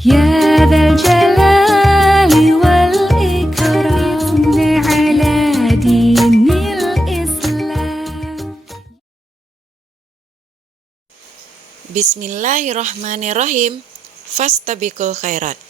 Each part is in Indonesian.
يا ذا الجلال والإكرام على دين الإسلام. Bismillahirrahmanirrahim. Fastabiqul khairat.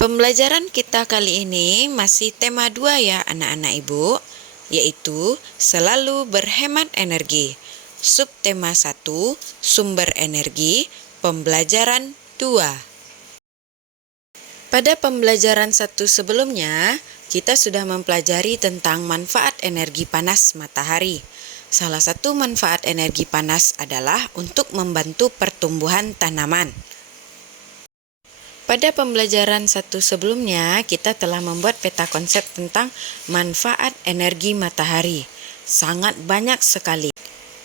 Pembelajaran kita kali ini masih tema 2 ya anak-anak ibu, yaitu selalu berhemat energi. Subtema 1, sumber energi, pembelajaran 2. Pada pembelajaran 1 sebelumnya, kita sudah mempelajari tentang manfaat energi panas matahari. Salah satu manfaat energi panas adalah untuk membantu pertumbuhan tanaman. Pada pembelajaran 1 sebelumnya, kita telah membuat peta konsep tentang manfaat energi matahari. Sangat banyak sekali.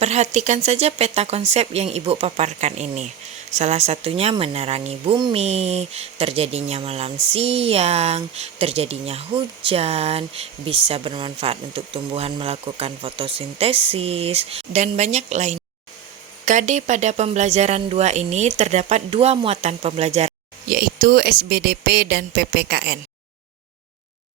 Perhatikan saja peta konsep yang ibu paparkan ini. Salah satunya menerangi bumi, terjadinya malam siang, terjadinya hujan, bisa bermanfaat untuk tumbuhan melakukan fotosintesis, dan banyak lain. KD pada pembelajaran 2 ini terdapat 2 muatan pembelajaran, yaitu SBDP dan PPKN.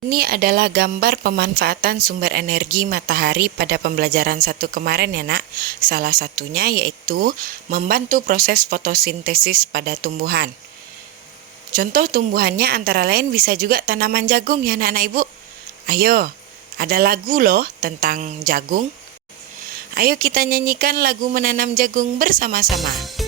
Ini adalah gambar pemanfaatan sumber energi matahari pada pembelajaran 1 kemarin ya nak. Salah satunya yaitu membantu proses fotosintesis pada tumbuhan. Contoh tumbuhannya antara lain bisa juga tanaman jagung ya anak-anak ibu. Ayo, ada lagu loh tentang jagung. Ayo kita nyanyikan lagu menanam jagung bersama-sama.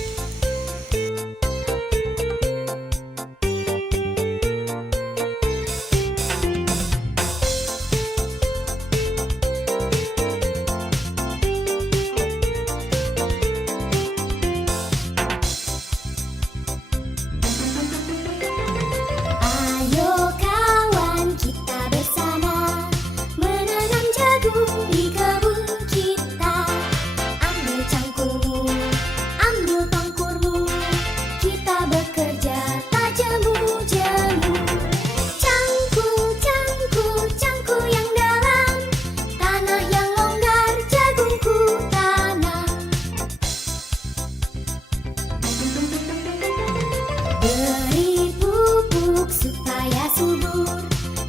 Beri pupuk supaya subur,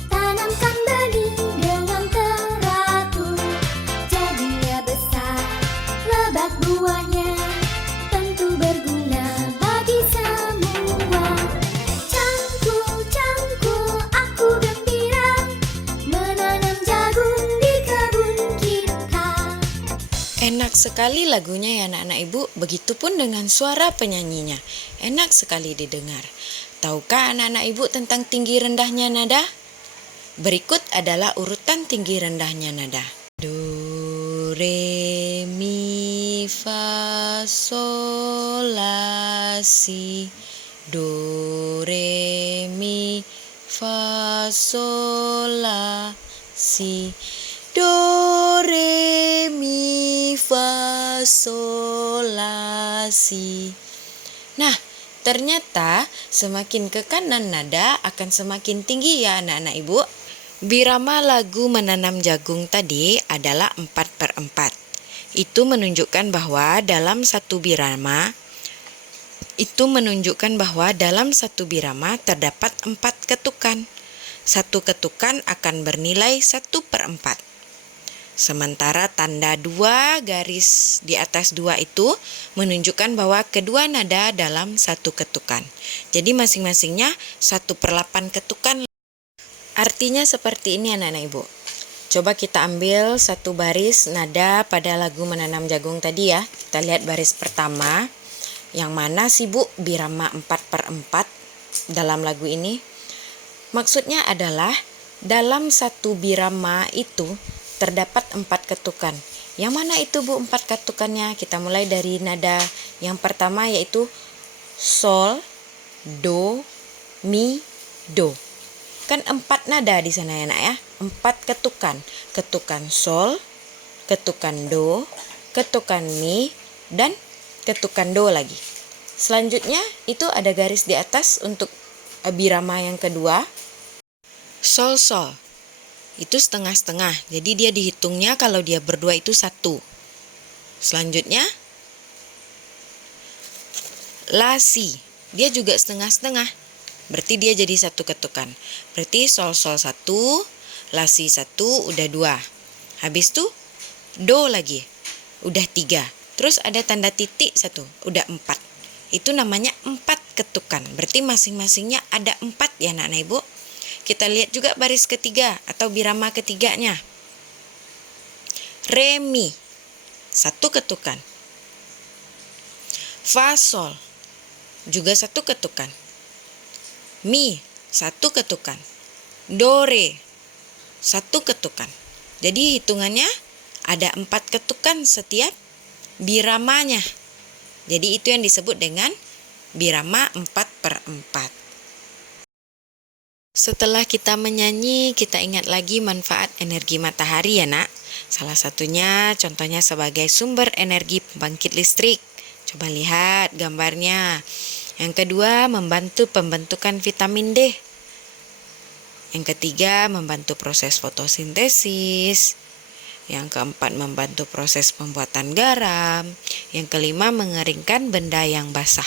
tanamkan benih dengan teratur. Jadinya besar, lebat buahnya, tentu berguna bagi semua. Cangkul, cangkul, aku gembira menanam jagung di kebun kita. Enak sekali lagunya ya anak-anak ibu, begitupun dengan suara penyanyinya. Enak sekali didengar. Tahukah anak-anak ibu tentang tinggi rendahnya nada? Berikut adalah urutan tinggi rendahnya nada. Do, re, mi, fa, sol, la, si. Do, re, mi, fa, sol, la, si. Do, re, mi, fa, sol, la, si. Nah, ternyata semakin ke kanan nada akan semakin tinggi ya anak-anak ibu. Birama lagu menanam jagung tadi adalah 4/4. Itu menunjukkan bahwa dalam satu birama terdapat 4 ketukan. Satu ketukan akan bernilai 1/4. Sementara tanda 2 garis di atas 2 itu menunjukkan bahwa kedua nada dalam satu ketukan. Jadi masing-masingnya 1/8 ketukan. Artinya seperti ini anak-anak ibu. Coba kita ambil satu baris nada pada lagu menanam jagung tadi ya. Kita lihat baris pertama. Yang mana sih bu birama 4/4 dalam lagu ini? Maksudnya adalah dalam satu birama itu terdapat 4 ketukan. Yang mana itu bu 4 ketukannya? Kita mulai dari nada yang pertama yaitu sol, do, mi, do. Kan 4 nada di sana ya nak ya. 4 ketukan. Ketukan sol, ketukan do, ketukan mi, dan ketukan do lagi. Selanjutnya itu ada garis di atas untuk birama yang kedua. Sol, sol. Itu setengah-setengah. Jadi dia dihitungnya kalau dia berdua itu 1. Selanjutnya la, si. dia juga setengah-setengah. Berarti dia jadi 1 ketukan. Berarti sol-sol 1, la-si 1 udah 2. Habis itu do lagi. Udah 3. Terus ada tanda titik 1, udah 4. Itu namanya 4 ketukan. Berarti masing-masingnya ada 4 ya anak-anak ibu. Kita lihat juga baris ketiga atau birama ketiganya. Re, mi, 1 ketukan. Fa, sol, juga 1 ketukan. Mi, 1 ketukan. Do, re, 1 ketukan. Jadi hitungannya ada 4 ketukan setiap biramanya. Jadi itu yang disebut dengan birama 4/4. Setelah kita menyanyi, kita ingat lagi manfaat energi matahari ya nak. Salah satunya contohnya sebagai sumber energi pembangkit listrik. Coba lihat gambarnya. Yang kedua, membantu pembentukan vitamin D. Yang ketiga, membantu proses fotosintesis. Yang keempat, membantu proses pembuatan garam. Yang kelima, mengeringkan benda yang basah.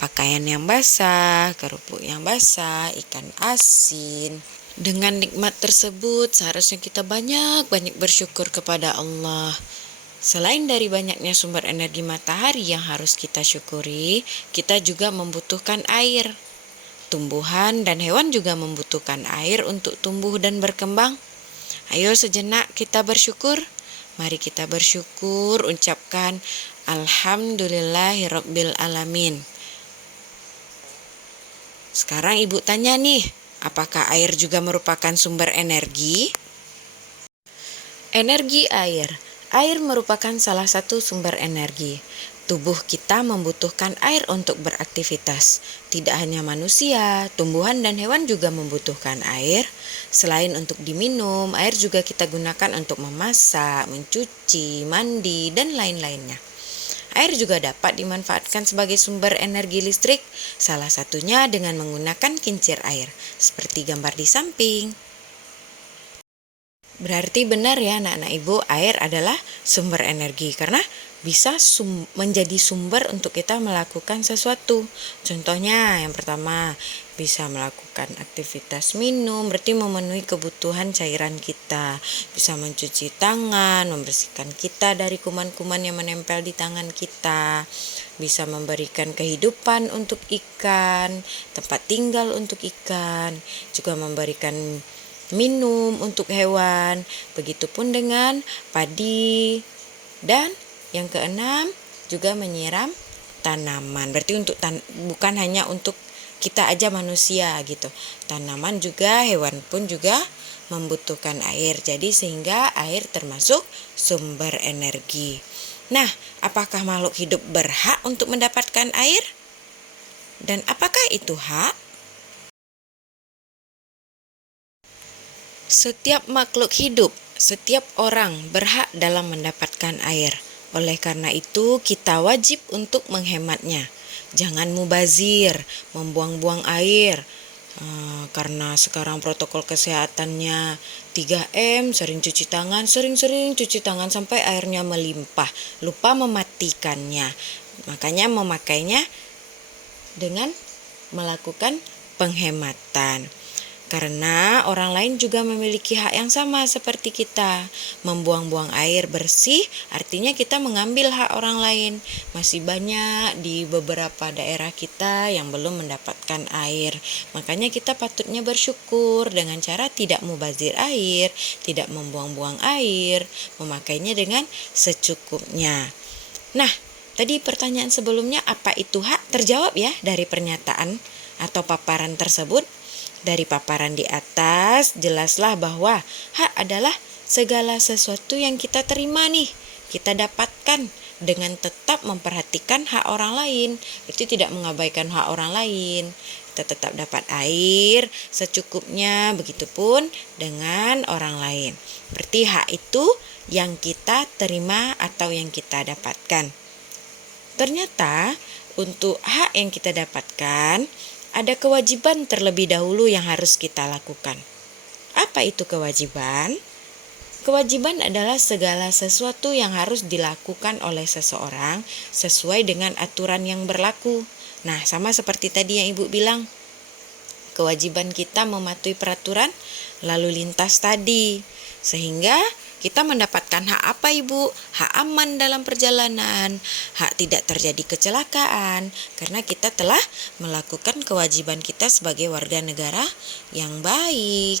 Pakaian yang basah, kerupuk yang basah, ikan asin. Dengan nikmat tersebut, seharusnya kita banyak-banyak bersyukur kepada Allah. Selain dari banyaknya sumber energi matahari yang harus kita syukuri, kita juga membutuhkan air. Tumbuhan dan hewan juga membutuhkan air untuk tumbuh dan berkembang. Ayo sejenak kita bersyukur. Mari kita bersyukur, ucapkan Alhamdulillahirabbil alamin. Sekarang ibu tanya nih, apakah air juga merupakan sumber energi? Energi air. Air merupakan salah satu sumber energi. Tubuh kita membutuhkan air untuk beraktivitas. Tidak hanya manusia, tumbuhan dan hewan juga membutuhkan air. Selain untuk diminum, air juga kita gunakan untuk memasak, mencuci, mandi, dan lain-lainnya. Air juga dapat dimanfaatkan sebagai sumber energi listrik, salah satunya dengan menggunakan kincir air, seperti gambar di samping. Berarti benar ya anak-anak ibu, air adalah sumber energi karena bisa menjadi sumber untuk kita melakukan sesuatu. Contohnya yang pertama, bisa melakukan aktivitas minum, berarti memenuhi kebutuhan cairan kita. Bisa mencuci tangan, membersihkan kita dari kuman-kuman yang menempel di tangan kita. Bisa memberikan kehidupan untuk ikan, tempat tinggal untuk ikan, juga memberikan minum untuk hewan, begitupun dengan padi, dan yang keenam juga menyiram tanaman. Berarti untuk bukan hanya untuk kita aja manusia gitu. Tanaman juga, hewan pun juga membutuhkan air. Jadi sehingga air termasuk sumber energi. Nah, apakah makhluk hidup berhak untuk mendapatkan air? Dan apakah itu hak? Setiap makhluk hidup, setiap orang berhak dalam mendapatkan air. Oleh karena itu, kita wajib untuk menghematnya. Jangan mubazir, membuang-buang air. Karena sekarang protokol kesehatannya 3M, sering cuci tangan, sering-sering cuci tangan sampai airnya melimpah. Lupa mematikannya. Makanya memakainya dengan melakukan penghematan. Karena orang lain juga memiliki hak yang sama seperti kita. Membuang-buang air bersih artinya kita mengambil hak orang lain. Masih banyak di beberapa daerah kita yang belum mendapatkan air. Makanya kita patutnya bersyukur dengan cara tidak mubazir air, tidak membuang-buang air, memakainya dengan secukupnya. Nah, tadi pertanyaan sebelumnya, apa itu hak? Terjawab ya dari pernyataan atau paparan tersebut. Dari paparan di atas, jelaslah bahwa hak adalah segala sesuatu yang kita terima nih, kita dapatkan dengan tetap memperhatikan hak orang lain. Itu tidak mengabaikan hak orang lain. Kita tetap dapat air secukupnya, begitupun dengan orang lain. Berarti hak itu yang kita terima atau yang kita dapatkan. Ternyata untuk hak yang kita dapatkan, ada kewajiban terlebih dahulu yang harus kita lakukan. Apa itu kewajiban? Kewajiban adalah segala sesuatu yang harus dilakukan oleh seseorang sesuai dengan aturan yang berlaku. Nah, sama seperti tadi yang Ibu bilang, kewajiban kita mematuhi peraturan lalu lintas tadi, sehingga kita mendapatkan hak apa Ibu? Hak aman dalam perjalanan, hak tidak terjadi kecelakaan, karena kita telah melakukan kewajiban kita sebagai warga negara yang baik.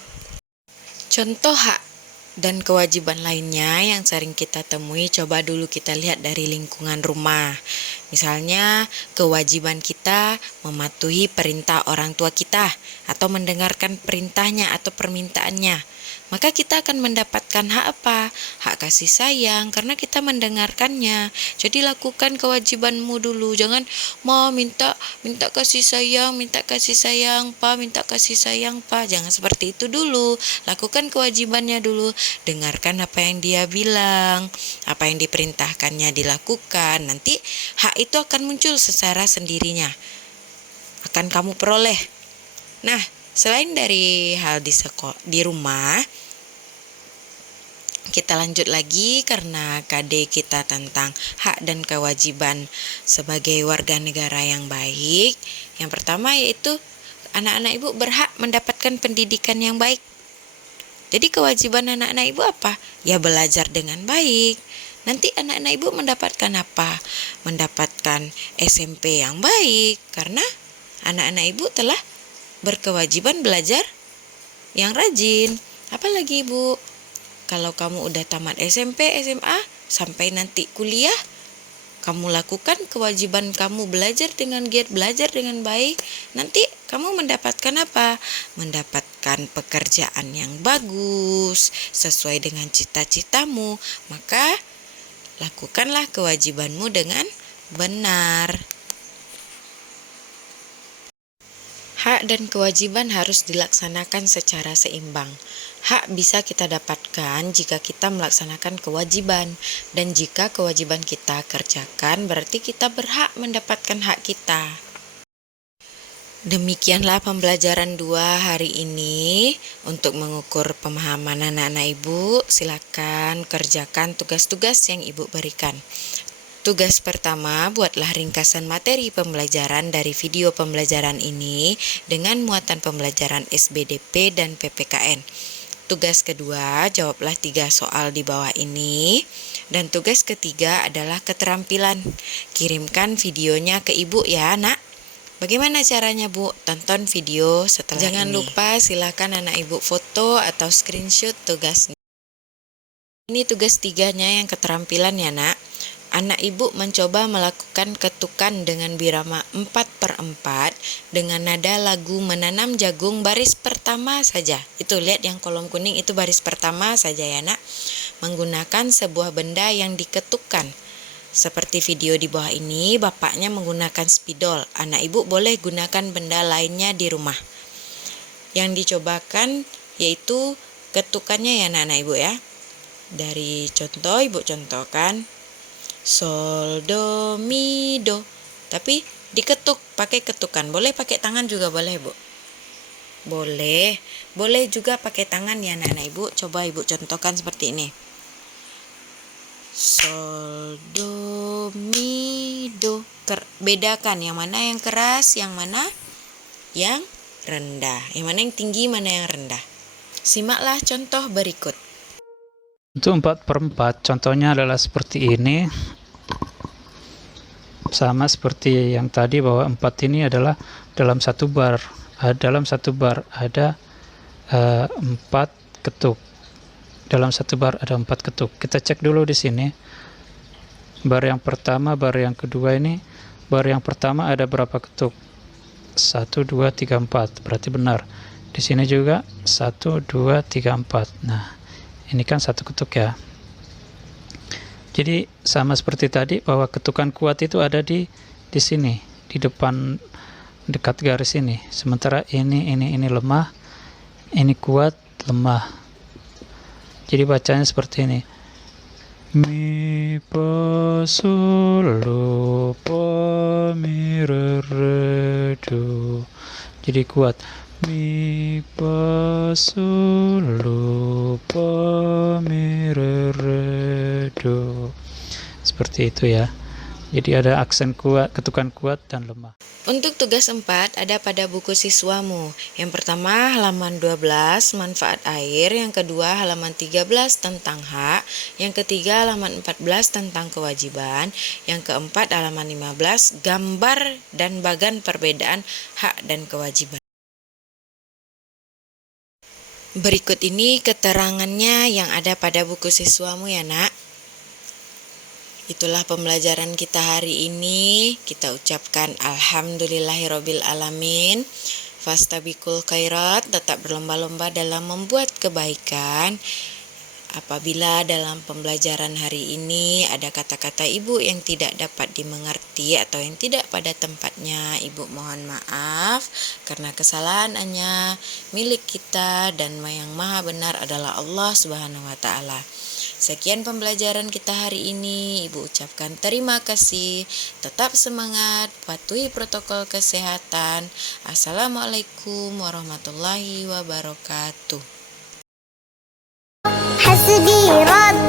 Contoh hak dan kewajiban lainnya yang sering kita temui, coba dulu kita lihat dari lingkungan rumah. Misalnya, kewajiban kita mematuhi perintah orang tua kita atau mendengarkan perintahnya atau permintaannya. Maka kita akan mendapatkan hak apa? Hak kasih sayang, karena kita mendengarkannya. Jadi lakukan kewajibanmu dulu. Jangan mau minta kasih sayang, Pa, minta kasih sayang, Pa. Jangan seperti itu dulu. Lakukan kewajibannya dulu. Dengarkan apa yang dia bilang, apa yang diperintahkannya dilakukan. Nanti hak itu akan muncul secara sendirinya. Akan kamu peroleh. Nah, selain dari hal di rumah, kita lanjut lagi karena KD kita tentang hak dan kewajiban sebagai warga negara yang baik. Yang pertama yaitu anak-anak Ibu berhak mendapatkan pendidikan yang baik. Jadi kewajiban anak-anak Ibu apa? Ya belajar dengan baik. Nanti anak-anak Ibu mendapatkan apa? Mendapatkan SMP yang baik karena anak-anak Ibu telah berkewajiban belajar yang rajin. Apalagi Ibu, kalau kamu udah tamat SMP, SMA, sampai nanti kuliah, kamu lakukan kewajiban kamu belajar dengan giat, belajar dengan baik. Nanti kamu mendapatkan apa? Mendapatkan pekerjaan yang bagus, sesuai dengan cita-citamu. Maka lakukanlah kewajibanmu dengan benar. Hak dan kewajiban harus dilaksanakan secara seimbang. Hak bisa kita dapatkan jika kita melaksanakan kewajiban, dan jika kewajiban kita kerjakan berarti kita berhak mendapatkan hak kita. Demikianlah pembelajaran 2 hari ini. Untuk mengukur pemahaman anak-anak Ibu, silakan kerjakan tugas-tugas yang Ibu berikan. Tugas pertama, buatlah ringkasan materi pembelajaran dari video pembelajaran ini dengan muatan pembelajaran SBDP dan PPKN. Tugas kedua, jawablah 3 soal di bawah ini. Dan tugas ketiga adalah keterampilan. Kirimkan videonya ke Ibu ya, Nak. Bagaimana caranya, Bu? Tonton video setelah Jangan lupa silakan anak Ibu foto atau screenshot tugasnya. Ini tugas 3-nya yang keterampilan ya, Nak. Anak Ibu mencoba melakukan ketukan dengan birama 4/4 dengan nada lagu Menanam Jagung baris pertama saja. Itu lihat yang kolom kuning itu baris pertama saja ya, Nak. Menggunakan sebuah benda yang diketukkan. Seperti video di bawah ini, bapaknya menggunakan spidol. Anak Ibu boleh gunakan benda lainnya di rumah. Yang dicobakan yaitu ketukannya ya anak Ibu ya. Dari contoh Ibu contohkan. Sol, do, mi, do. Tapi diketuk pakai ketukan. Boleh pakai tangan juga boleh, Bu. Boleh. Boleh juga pakai tangan ya anak-anak Ibu. Coba Ibu contohkan seperti ini. Sol, do, mi, do. Bedakan yang mana yang keras, yang mana yang rendah. Yang mana yang tinggi, mana yang rendah. Simaklah contoh berikut. Untuk 4/4 contohnya adalah seperti ini. Sama seperti yang tadi bahwa 4 ini adalah dalam satu bar. Dalam satu bar ada 4 ketuk. Dalam satu bar ada 4 ketuk. Kita cek dulu di sini. Bar yang pertama, bar yang kedua ini. Bar yang pertama ada berapa ketuk? 1, 2, 3, 4. Berarti benar. Di sini juga 1, 2, 3, 4. Nah, ini kan 1 ketuk ya. Jadi sama seperti tadi bahwa ketukan kuat itu ada di sini, di depan dekat garis ini. Sementara ini lemah, ini kuat, lemah. Jadi bacanya seperti ini. Mi pa sol do pa mi re re do. Jadi kuat. Mi pa sol do pa mi re re do. Seperti itu ya. Jadi ada aksen kuat, ketukan kuat dan lemah. Untuk tugas 4 ada pada buku siswamu. Yang pertama halaman 12 manfaat air, yang kedua halaman 13 tentang hak, yang ketiga halaman 14 tentang kewajiban, yang keempat halaman 15 gambar dan bagan perbedaan hak dan kewajiban. Berikut ini keterangannya yang ada pada buku siswamu ya nak. Itulah pembelajaran kita hari ini. Kita ucapkan alhamdulillahirabbil alamin. Fastabiqul khairat, tetap berlomba-lomba dalam membuat kebaikan. Apabila dalam pembelajaran hari ini ada kata-kata ibu yang tidak dapat dimengerti atau yang tidak pada tempatnya, ibu mohon maaf karena kesalahan hanya milik kita dan yang maha benar adalah Allah Subhanahu wa taala. Sekian pembelajaran kita hari ini. Ibu ucapkan terima kasih. Tetap semangat, patuhi protokol kesehatan. Assalamualaikum warahmatullahi wabarakatuh. حسبي ربي